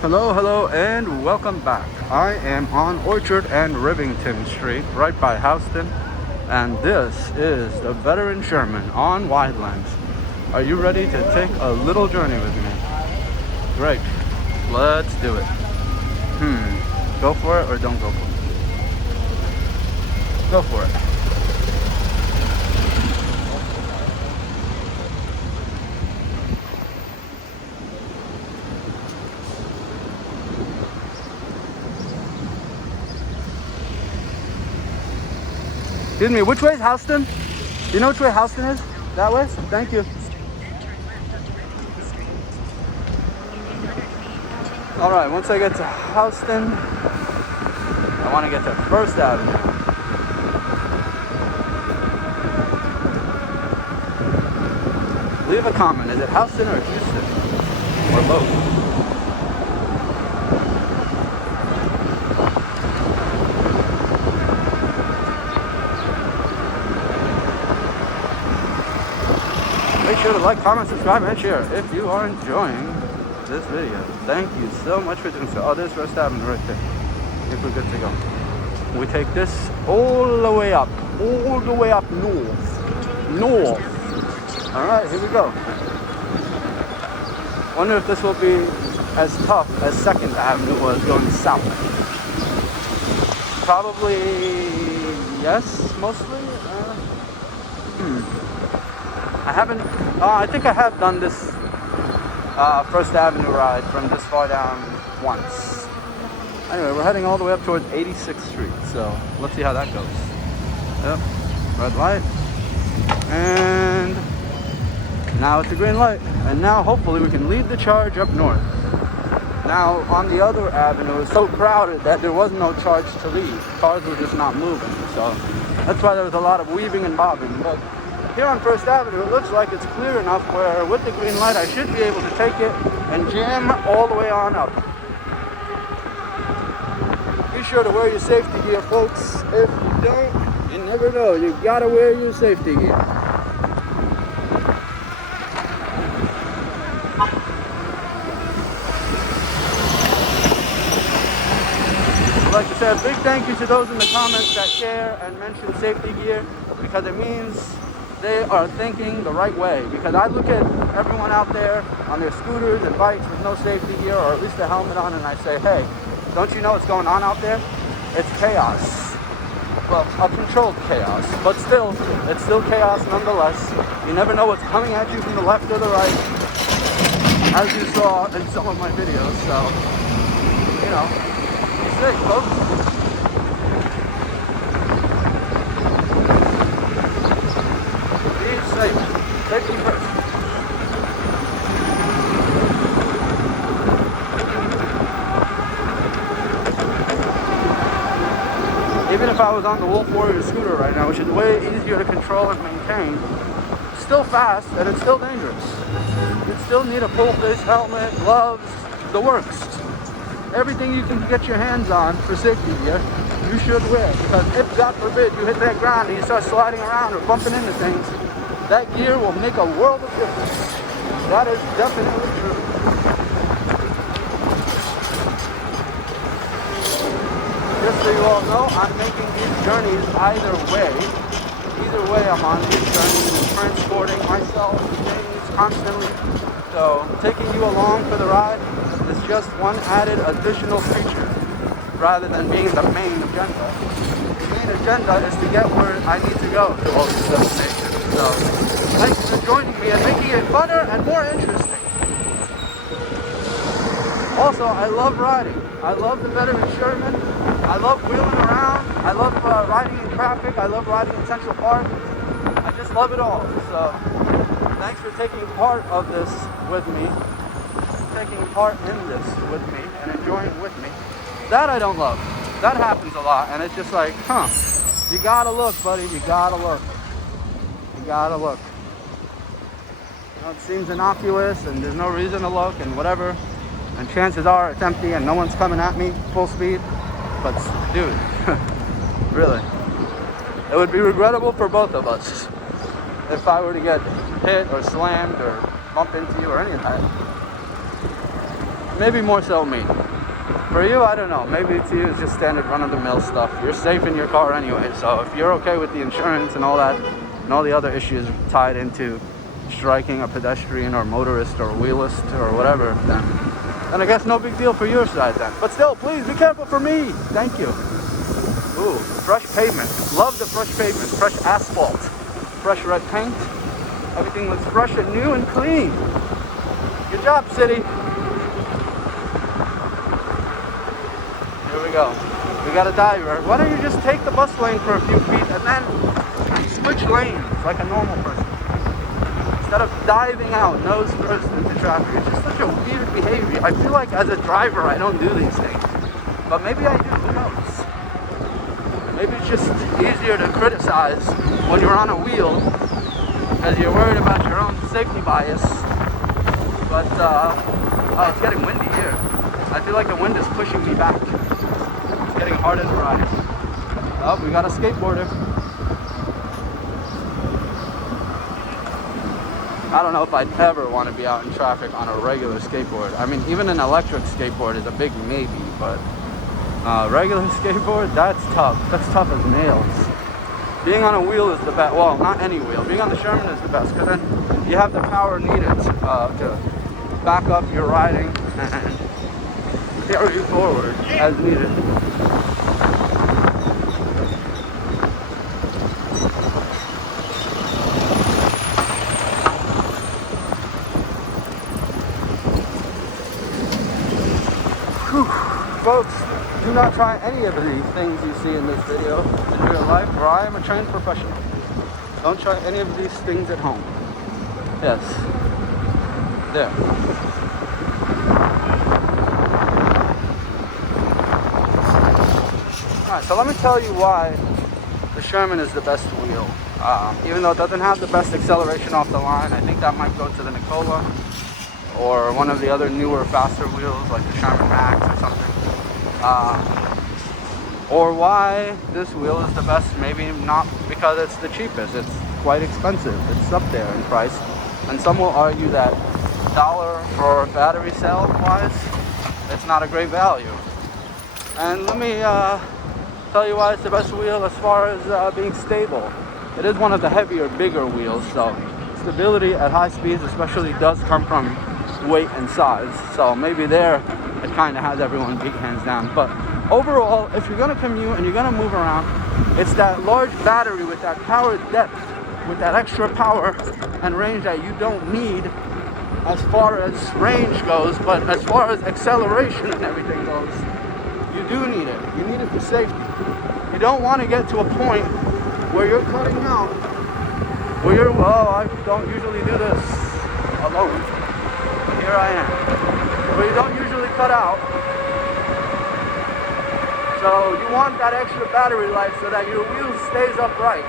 Hello, hello, and welcome back. I am on Orchard and Rivington Street, right by Houston, and this is the veteran Sherman on Widelands. Are you ready to take a little journey with me? Great, let's do it. Go for it or don't go for it? Go for it. Excuse me, which way is Houston? Do you know which way Houston is? That way? Thank you. All right, once I get to Houston, I want to get to First Avenue. Leave a comment. Is it Houston or Houston? Or both? Make sure to like, comment, subscribe, and share if you are enjoying this video. Thank you so much for doing so. Oh, there's First Avenue right there. I think we're good to go. We take this all the way up north. All right, here we go. Wonder if this will be as tough as Second Avenue was going south. Probably yes, mostly. I think I have done this First Avenue ride from this far down once. Anyway, we're heading all the way up towards 86th Street, so let's see how that goes. Yep, red light. And now it's a green light. And now hopefully we can lead the charge up north. Now on the other avenue, it's so crowded that there was no charge to lead. Cars were just not moving, so that's why there was a lot of weaving and bobbing. But here on First Avenue, it looks like it's clear enough where with the green light, I should be able to take it and jam all the way on up. Be sure to wear your safety gear, folks. If you don't, you never know. You gotta wear your safety gear. I'd like to say a big thank you to those in the comments that share and mention safety gear, because it means they are thinking the right way. Because I look at everyone out there on their scooters and bikes with no safety gear, or at least a helmet on, and I say, hey, don't you know what's going on out there? It's chaos. Well, a controlled chaos, but still, it's still chaos nonetheless. You never know what's coming at you from the left or the right, as you saw in some of my videos. So, you know, be safe, folks. Safety first. Even if I was on the Wolf Warrior scooter right now, which is way easier to control and maintain, it's still fast and it's still dangerous. You still need a full face helmet, gloves, the works. Everything you can get your hands on for safety gear, you should wear. Because if, God forbid, you hit that ground and you start sliding around or bumping into things, that gear will make a world of difference. That is definitely true. Just so you all know, I'm making these journeys either way. Either way, I'm on these journeys and transporting myself and things constantly. So taking you along for the ride is just one added additional feature rather than being the main agenda. The main agenda is to get where I need to go to all these destinations. So, thanks for joining me and making it funner and more interesting. Also, I love riding. I love the veteran Sherman. I love wheeling around. I love riding in traffic. I love riding in Central Park. I just love it all. So, thanks for taking part of this with me. Taking part in this with me and enjoying with me. That I don't love. That happens a lot, and it's just like, you gotta look, buddy. You gotta look. You gotta look. You know, it seems innocuous and there's no reason to look and whatever, and chances are it's empty and no one's coming at me full speed. But dude, really, it would be regrettable for both of us if I were to get hit or slammed or bump into you or any of that. maybe more so me. For you, I don't know. Maybe to you it's just standard run-of-the-mill stuff. You're safe in your car anyway, so if you're okay with the insurance and all that, and all the other issues tied into striking a pedestrian or motorist or wheelist or whatever, then I guess no big deal for your side then. But still, please be careful for me. Thank you. Ooh, fresh pavement. Love the fresh pavement. Fresh asphalt. Fresh red paint. Everything looks fresh and new and clean. Good job, city. Here we go. We got a diver. Why don't you just take the bus lane for a few feet and then switch lanes like a normal person? Instead of diving out nose first into traffic. It's just such a weird behavior. I feel like as a driver I don't do these things. But maybe I do, who knows? Maybe it's just easier to criticize when you're on a wheel because you're worried about your own safety bias. But, oh, it's getting windy here. I feel like the wind is pushing me back. It's getting harder to ride. Oh, we got a skateboarder. I don't know if I'd ever want to be out in traffic on a regular skateboard. I mean, even an electric skateboard is a big maybe, but regular skateboard, that's tough. That's tough as nails. Being on a wheel is the best. Well, not any wheel. Being on the Sherman is the best, because then you have the power needed to back up your riding and carry you forward as needed. Folks, do not try any of the things you see in this video in real life, or I am a trained professional. Don't try any of these things at home. Yes. There. Alright, so let me tell you why the Sherman is the best wheel. Even though it doesn't have the best acceleration off the line, I think that might go to the Nicola or one of the other newer, faster wheels like the Sherman Max or something. Or why this wheel is the best, maybe not because it's the cheapest. It's quite expensive. It's up there in price. And some will argue that dollar for battery cell wise, it's not a great value. And let me tell you why it's the best wheel as far as being stable. It is one of the heavier, bigger wheels, so stability at high speeds especially does come from weight and size. So maybe there it kind of has everyone beat hands down. But overall, if you're going to commute and you're going to move around, it's that large battery with that power depth, with that extra power and range that you don't need as far as range goes, but as far as acceleration and everything goes, you do need it. You need it for safety. You don't want to get to a point where you're cutting out, where you're, well, I don't usually do this alone, but here I am. Where you don't usually cut out. So you want that extra battery life so that your wheel stays upright.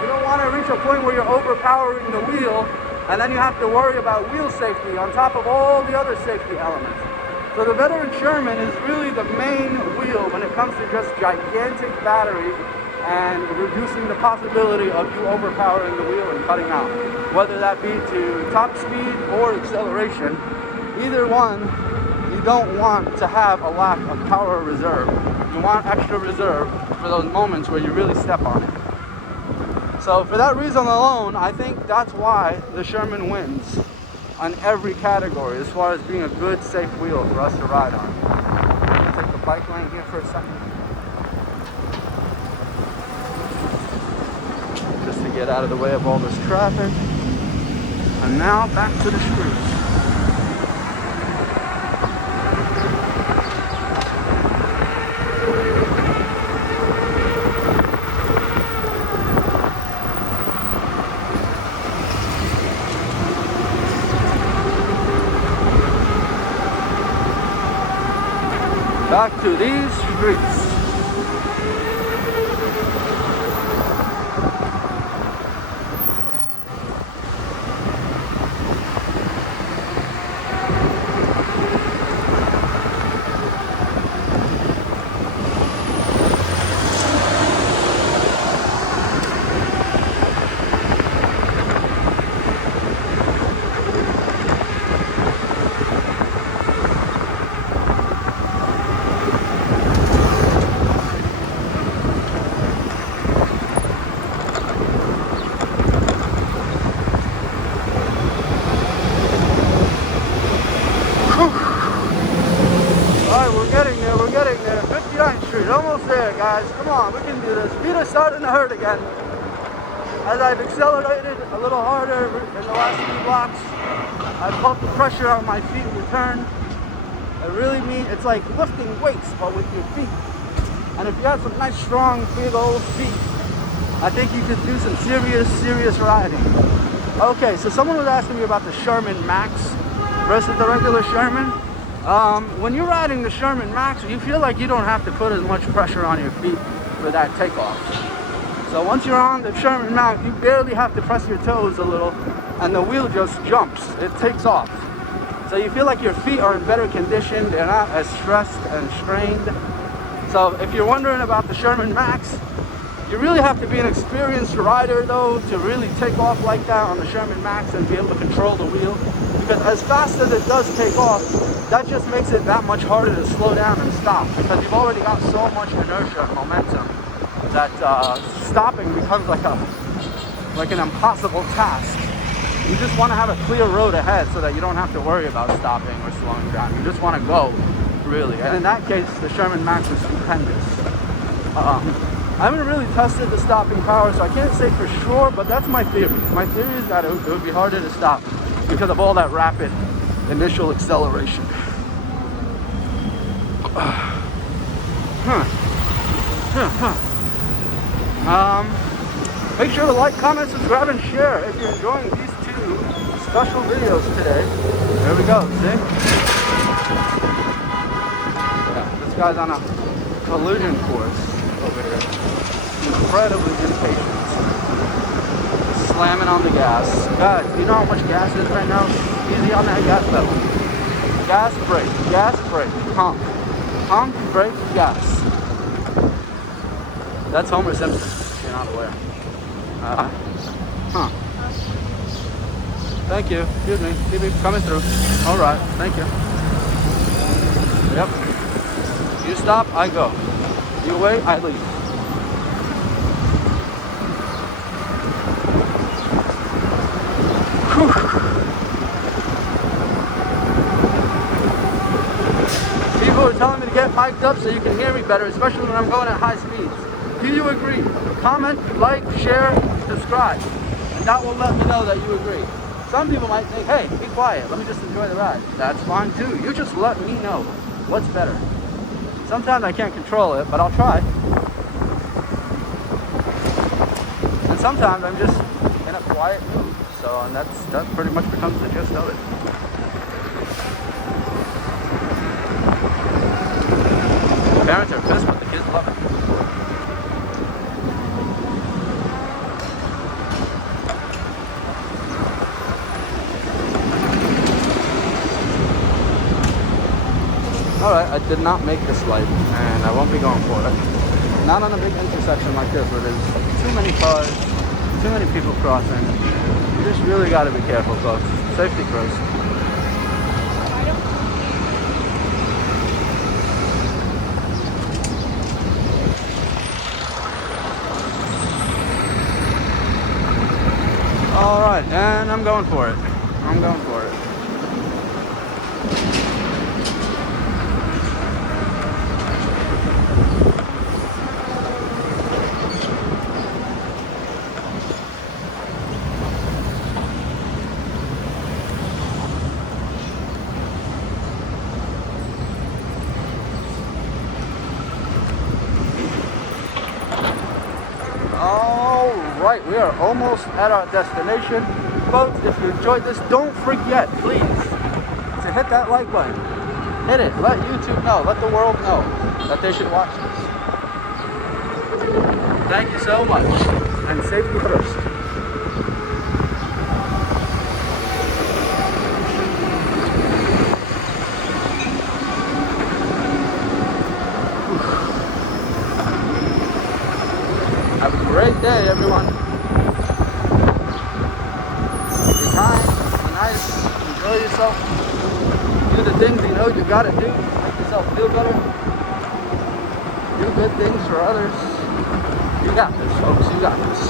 You don't want to reach a point where you're overpowering the wheel and then you have to worry about wheel safety on top of all the other safety elements. So the veteran Sherman is really the main wheel when it comes to just gigantic battery and reducing the possibility of you overpowering the wheel and cutting out. Whether that be to top speed or acceleration, either one, you don't want to have a lack of power reserve. You want extra reserve for those moments where you really step on it. So for that reason alone, I think that's why the Sherman wins on every category as far as being a good, safe wheel for us to ride on. I'm going to take the bike lane here for a second. Just to get out of the way of all this traffic. And now back to the streets. Back to these streets. guys. Come on, we can do this. Feet are starting to hurt again. As I've accelerated a little harder in the last few blocks, I've felt the pressure on my feet return. It's like lifting weights, but with your feet. And if you have some nice, strong, big old feet, I think you could do some serious riding. Okay, so someone was asking me about the Sherman Max versus the regular Sherman. When you're riding the Sherman Max, you feel like you don't have to put as much pressure on your feet for that takeoff. So once you're on the Sherman Max, you barely have to press your toes a little, and the wheel just jumps. It takes off. So you feel like your feet are in better condition. They're not as stressed and strained. So if you're wondering about the Sherman Max, you really have to be an experienced rider though to really take off like that on the Sherman Max and be able to control the wheel. Because as fast as it does take off, that just makes it that much harder to slow down and stop, because you've already got so much inertia and momentum that stopping becomes like an impossible task. You just want to have a clear road ahead so that you don't have to worry about stopping or slowing down. You just want to go, really. And in that case, the Sherman Max is stupendous. I haven't really tested the stopping power, so I can't say for sure, but that's my theory. My theory is that it would be harder to stop because of all that rapid initial acceleration. Make sure to like, comment, subscribe, and share if you're enjoying these two special videos today. There we go, see? Yeah, this guy's on a collision course over here. Incredibly impatient. Slamming on the gas. Guys, do you know how much gas is right now? Easy on that gas pedal. Gas, brake, pump. Pump, brake, gas. That's Homer Simpson, if you're not aware. Thank you. Excuse me. Keep it coming through. Alright, thank you. Yep. You stop, I go. You wait, I leave. People are telling me to get mic'd up so you can hear me better, especially when I'm going at high speeds. Do you agree? Comment, like, share, subscribe. And that will let me know that you agree. Some people might think, hey, be quiet, let me just enjoy the ride. That's fine too. You just let me know what's better. Sometimes I can't control it, but I'll try. And sometimes I'm just in a quiet mood. And that pretty much becomes the gist of it. Parents are pissed, but the kids love it. Alright, I did not make this light, and I won't be going for it. Not on a big intersection like this where there's too many cars, too many people crossing. You just really got to be careful, folks. Safety first. Alright, and I'm going for it. I'm going for it. Alright, we are almost at our destination. Folks, if you enjoyed this, don't forget, please, to hit that like button. Hit it. Let YouTube know. Let the world know that they should watch this. Thank you so much. And safety first. Have a great day, everyone. Be kind, be nice, enjoy yourself. Do the things you know you gotta do. Make yourself feel better. Do good things for others. You got this, folks. You got this.